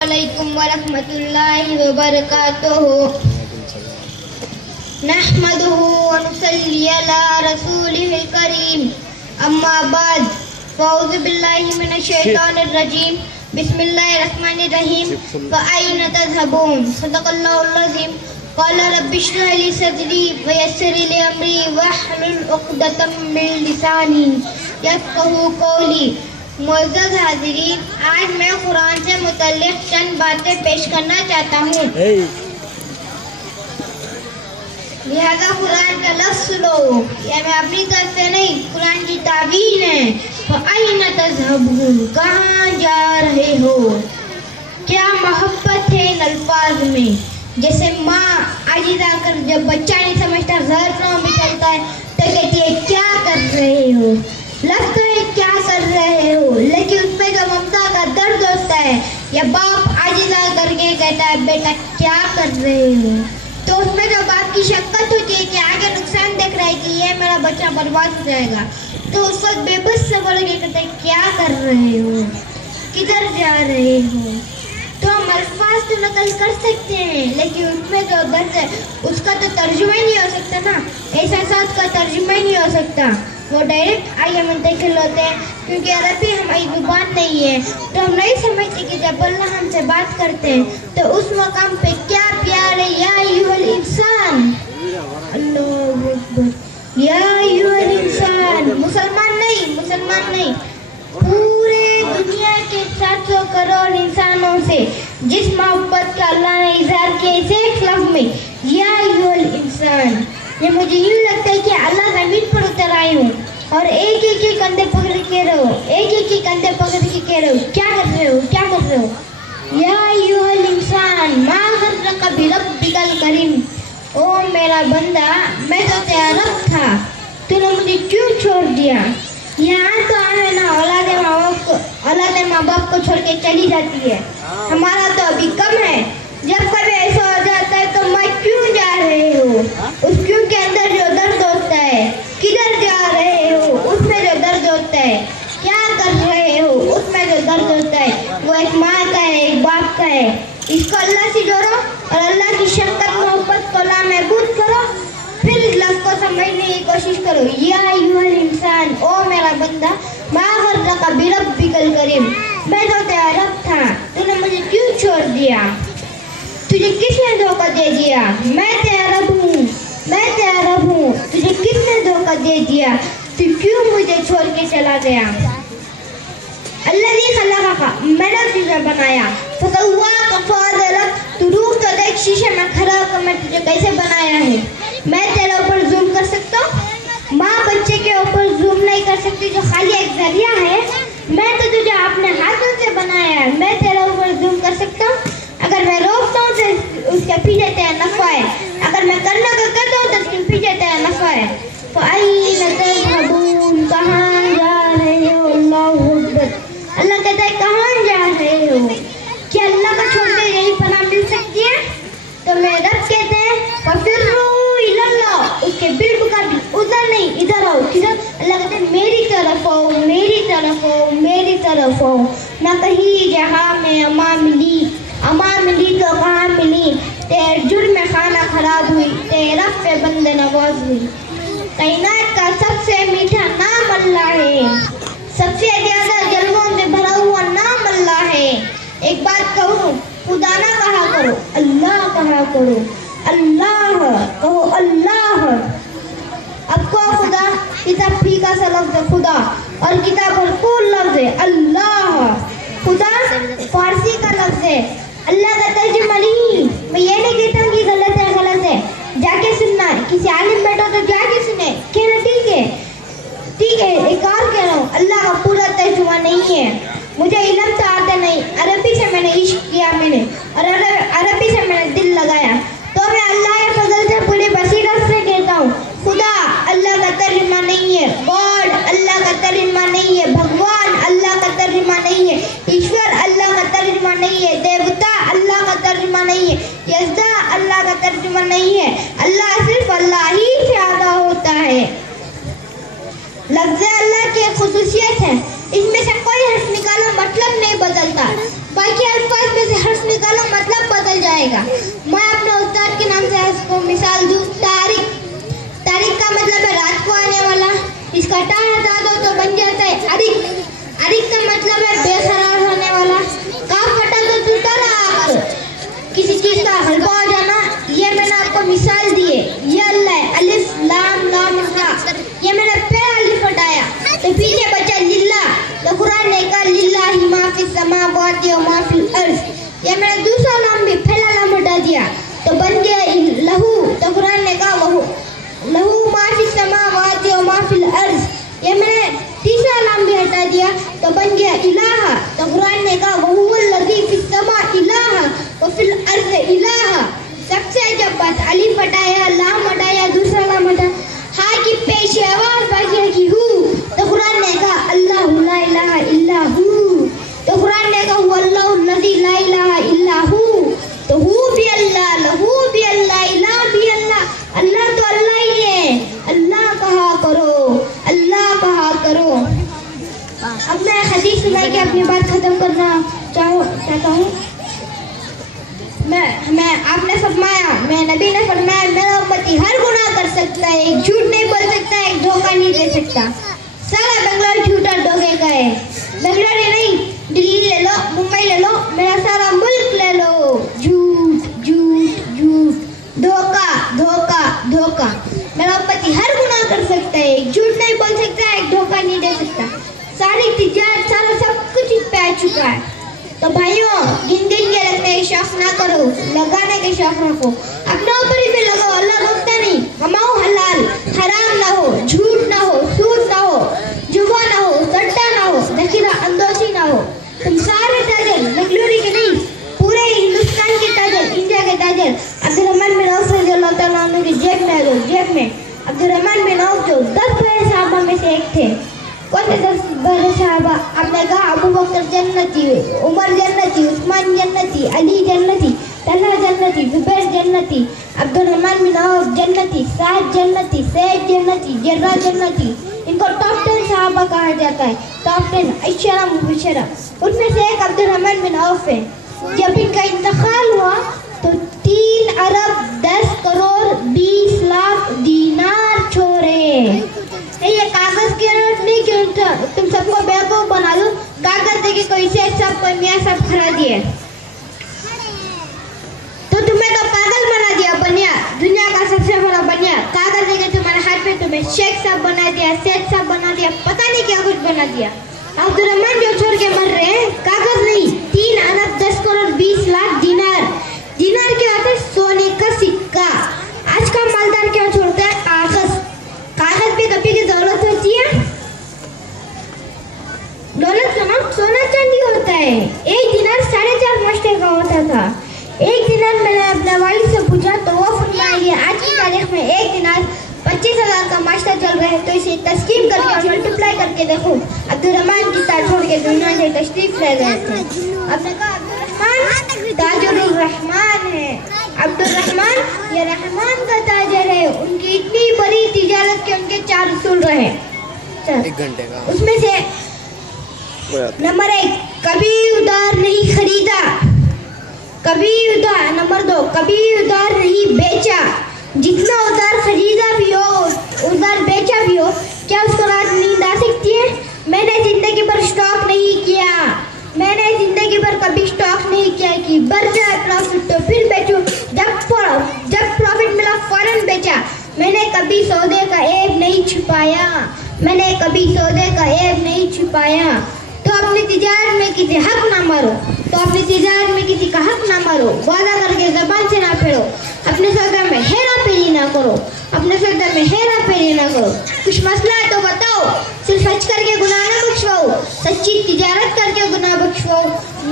अलैकुम वरहमतुल्लाहि वबरकातुहू। नहमदुहु व नुसल्ली अला रसूलिहिल करीम। अम्मा बाद फ़अऊज़ु बिल्लाहि मिनश शैतानिर रजीम। बिस्मिल्लाहिर रहमानिर रहीम। फ़अय्न तज़हबून। सदक़ल्लाहुल अज़ीम। क़ाल रब्बि इश्रह ली सदरी व यस्सिर ली अमरी वहलुल उक़दतम मिन लिसानी यफ़क़हू क़ौली। मुअज़्ज़ज़ हाज़िरीन, आज मैं कुरान से मुतल्लिक़ चंद बातें पेश करना चाहता हूँ। लिहाजा कुरान का लफ्ज़ सुनो, यह मैं अपनी तरफ से नहीं, कुरान की ताबीर है। फ़अय्न तज़हबून, कहाँ जा रहे हो? क्या मोहब्बत है इन अल्फाज में। जैसे माँ आजिज़ आकर जब बच्चा नहीं समझता ज़हर पाँव में चलता है तो कहती है क्या कर रहे हो। लगता है क्या कर रहे हो, लेकिन उसमें जो ममता का दर्द होता है, या बाप आजिज़ा करके कहता है बेटा क्या कर रहे हो, तो उसमें जो बाप की शक्कत होती है कि आगे नुकसान देख रहा है कि ये मेरा बच्चा बर्बाद हो जाएगा, तो उस वक्त बेबस से बोलेंगे कहते हैं क्या कर रहे हो, किधर जा रहे हो। तो हम अल्फाज तो नकल कर सकते हैं, लेकिन उसमें जो दर्द है उसका तो तर्जुमा ही नहीं हो सकता ना, एहसास का तर्जुमा ही नहीं हो सकता। वो डायरेक्ट आगे मुंतकिल होते हैं, क्योंकि अरबी हमारी जुबान नहीं है, तो हम नहीं समझते कि जब अल्लाह हमसे बात करते हैं तो उस मकाम पे क्या प्यार है। या अय्युहल इंसान, अल्लाहु अकबर, या अय्युहल इंसान। मुसलमान नहीं, पूरे दुनिया के 700 करोड़ इंसानों से जिस मोहब्बत का अल्लाह ने इज़हार किया इस एक लफ्ज़ में, या अय्युहल इंसान। ये मुझे यूँ लगता है कि अल्लाह ज़मीन पर उतर आए हूँ और एक एक के कंधे पकड़ के रहो, क्या कर रहे हो। या अय्युहल इंसान मा गर्रक बिरब्बिकल करीम। ओ मेरा बंदा, मैं तो तेरा रब था, तूने मुझे क्यों छोड़ दिया। यहाँ तो हमें ना औलादे माँ बाप को छोड़ के चली जाती है, हमारा तो अभी कम है। जब कभी ऐसा हो जाता है तो मैं क्यों जा रहे हो, उस क्यों के अंदर जो दर्द होता है, किधर जा रहे हो उसमें जो दर्द होता है, क्या कर रहे हो उसमें जो दर्द होता है, वो एक माँ का है, एक बाप का है। इसको अल्लाह से जोड़ो और अल्लाह की शफ़क़त मोहब्बत को लामहबूद करो, फिर इस लफ्ज़ को समझने की कोशिश करो। या अय्युहल इंसान, ओ मेरा बंदा, मा गर्रक बिरब्बिकल करीम, मैं तो तेरा रब था, तूने मुझे क्यों छोड़ दिया। तुझे किसने धोखा दे दिया। मैं तेरा रब हूँ, तुझे किसने धोखा दे दिया, तू क्यों मुझे छोड़ के चला गया। अल्लज़ी खलक़का, मैंने तुझे बनाया, फ़सव्वाका फ़अदलक, तू रूह तो देख शीशे में खड़ा होकर मैं तुझे कैसे बनाया है। मैं तेरे ऊपर ज़ूम कर सकता हूँ, माँ बच्चे के ऊपर ज़ूम नहीं कर सकती जो खाली एक ज़रिया है। मैं तो तुझे अपने हाथों से बनाया है, मैं तेरे ऊपर ज़ूम कर सकता हूँ। अगर मैं रोकता हूँ तो उसके पीछे तेरा नफ़ा है, अगर मैं करने को कहता हूँ तो उसके पीछे तेरा नफ़ा है। फ़अय्न तज़हबून, कहाँ जा रहे हो। अल्लाहु अकबर। अल्लाह कहता है कहाँ जा रहे हो। क्या अल्लाह को छोड़कर यही पनाह मिल सकती है। तो मेरे रब कहते हैं फ़फ़िर्रू इलल्लाह, उसके बिल मुकाबिल उधर नहीं इधर आओ। किधर। अल्लाह कहते हैं मेरी तरफ आओ। ना कहीं जहाँ में अमा मिली तो कहाँ मिली, तेरे जुर्म में खाना खराब हुई, तेरे रब पे बंदे नवाज हुई। कायनात का सबसे मीठा नाम अल्लाह है, सबसे ज्यादा जलवों से भरा हुआ नाम अल्लाह है। एक बात कहूँ, खुदा ना कहा करो, अल्लाह कहा करो। अल्लाह कहो, अल्लाह। अब को खुदा किताब फीका सा लफ्ज़ है खुदा, और किताब भरपूर लफ्ज़ है अल्लाह। खुदा फारसी का लफ्ज़ है, अल्लाह का तर्जुमा नहीं। मैं ये नहीं कहता हूँ कि गलत है, जाके सुनना, किसी आलिम बैठो तो जाके सुने, कहना ठीक है, एक और कह रहा हूँ, अल्लाह का पूरा तर्जुमा नहीं है। मुझे इल्म तो आता नहीं, अरबी समावाति व मा फिल अर्ज़। ये मैंने दूसरा नाम भी पहला नाम हटा दिया तो बन गया लहू। तो कुरान ने कहा वहू लहू मा फिस समावाति व मा फिल अर्ज़। ये मैंने तीसरा नाम भी हटा दिया तो बन गया इलाहा। तो कुरान ने कहा वहुवल्लज़ी फिस समा इलाहा व फिल अर्ज़ इलाहा। सबसे अजब बात अलिफ हटाया, लाम हटाया, दूसरा नाम हटा, हा की पेश आवाज बाकी रखी हु। तो कुरान ने कहा अल्लाहु ला इलाहा इल्ला हु। तो कुरान ने कहा वल्लाहु लज़ी ला इलाहा इल्ला हु। तो हु भी अल्लाह, लहू भी अल्लाह, इलाह भी अल्लाह। अल्लाह तो अल्लाह ही है। अल्लाह कहा करो, अल्लाह कहा करो। अब मैं हदीस सुना के अपनी बात खत्म करना चाहता हूँ। मैं आपने फरमाया, मैं नबी ने फरमाया मेरा उम्मती हर गुनाह कर सकता है, एक झूठ नहीं बोल सकता, एक धोखा नहीं दे सकता। सारा बंगलोर झूठ और धोखे का है। बंगलोर ही नहीं, दिल्ली ले लो, मुंबई ले लो, मेरा सारा मुल्क ले लो, झूठ झूठ झूठ, धोखा धोखा धोखा। मेरा उम्मती हर गुनाह कर सकता है, एक झूठ नहीं बोल सकता, एक धोखा नहीं दे सकता। सारी तिजारत सारा सब कुछ इस पे आ चुका है। तो भाइयों गिन गिन के रखने के शौक ना करो, लगाने के शौक रखो। अपने ऊपर ही पे लगाओ, अल्लाह रोकता नहीं। कमाओ हलाल, हराम ना हो, झूठ ना हो, सूद ना हो, जुआ ना हो, सट्टा ना हो, दखीला अंदोशी ना हो। तुम सारे ताजर बेंगलुरु के नहीं, पूरे हिंदुस्तान के ताजर, इंडिया के ताजर अब्दुर्रहमान बिन औफ रज़ियल्लाहु तआला अन्हु की जेब में अब्दुर्रहमान बिन औफ जो 10 बड़े साहबा में से एक थे। कौन थे 10 बड़े साहबा? आपने कहा अबू बकर जन्नती, उमर जन्नती, उस्मान जन्नती, अली जन्नती, तलहा जन्नती, जुबैर जन्नती, अब्दुर्रहमान बिन औफ जन्नती, साद जन्नती, सैद जन्नती, जर्रा जन्नती। इनको टॉप 10 साहबा कहा जाता है, टॉप 10 अशरा मुबशरा। उनमें से एक अब्दुर्रहमान बिन औफ है। जब इनका इंतकाल हुआ तो 3 अरब 10 करोड़ 20 लाख दीनार छोड़े। ये कागज के नोट नहीं क्यों तुम सबको बेवकूफ बना दो। कागज देके कोई सेठ साहब कोई मियाँ साहब खड़ा दिए तो तुम्हें तो पागल बना दिया, बनिया दुनिया का सबसे बड़ा बनिया। कागज देके तुम्हारे हाथ में तुम्हें शेख साहब बना दिया, सेठ साहब बना दिया, पता नहीं क्या कुछ बना दिया। अब्दुर्रहमान जो छोड़ के मर रहे हैं कागज नहीं, 3 अरब 10 करोड़ 20 लाख दीनार। दीनार क्या होता है? सोने का सिक्का। आज का मालदार क्या छोड़ता है? कागज। कागज पे कभी की दौलत होती है? दौलत का नाम सोना चांदी होता है। एक दिनार 4.5 मास्टर का होता था। एक दिनार मैंने अपने वालिद से पूछा तो वो फरमाया आज की तारीख में एक दिनार 25,000 का मास्टर चल रहा है। तो इसे तस्कीम करके और मल्टीप्लाई करके देखो। अब्दुर्रहमान की ताज छोड़ के दुनिया से तशरीफ ले गए थे। आपने कहा अब्दुर्रहमान ताजुर रहमान है। अब्दुर्रहमान ये रहमान का ताजर है। उनकी इतनी बड़ी तिजारत के उनके 4 उसूल रहे। 1 घंटे का उसमें से नंबर 1 कभी उधार नहीं खरीदा, कभी उधार। नंबर 2 कभी उधार नहीं बेचा। जितना उधार खरीदा भी हो, उधार बेचा भी हो, क्या उसको रात नींद आ सकती है? मैंने जिंदगी भर स्टॉक नहीं किया, मैंने जिंदगी भर कभी स्टॉक नहीं किया कि बढ़ जाए प्रॉफिट तो फिर बेचूं, जब प्रॉफिट मिला फौरन बेचा। मैंने कभी सौदे का ऐब नहीं छुपाया, मैंने कभी सौदे का ऐब नहीं छुपाया। तो अपनी तिजारत में किसी हक ना मारो, तो अपनी तिजारत में किसी का हक ना मारो। वादा करके ज़बान से ना फेरो। अपने सौदे में हेरा फेरी ना करो, अपने सौदे में हेरा फेरी ना करो। कुछ मसला है तो बताओ, सिर्फ हज करके गुनाह ना बख्शवाओ, सच्ची तिजारत करके गुनाह बख्शवाओ।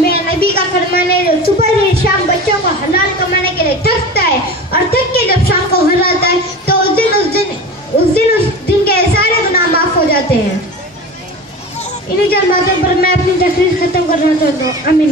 मेरे नबी का फरमान है जो सुबह से शाम बच्चों को हलाल कमाने के लिए थकता है और थक के जब शाम को घर आता है तो उस दिन के सारे गुनाह माफ हो जाते हैं। इन्हीं चंद बातों पर मैं अपनी तकरीर खत्म करना चाहता हूँ। आमीन।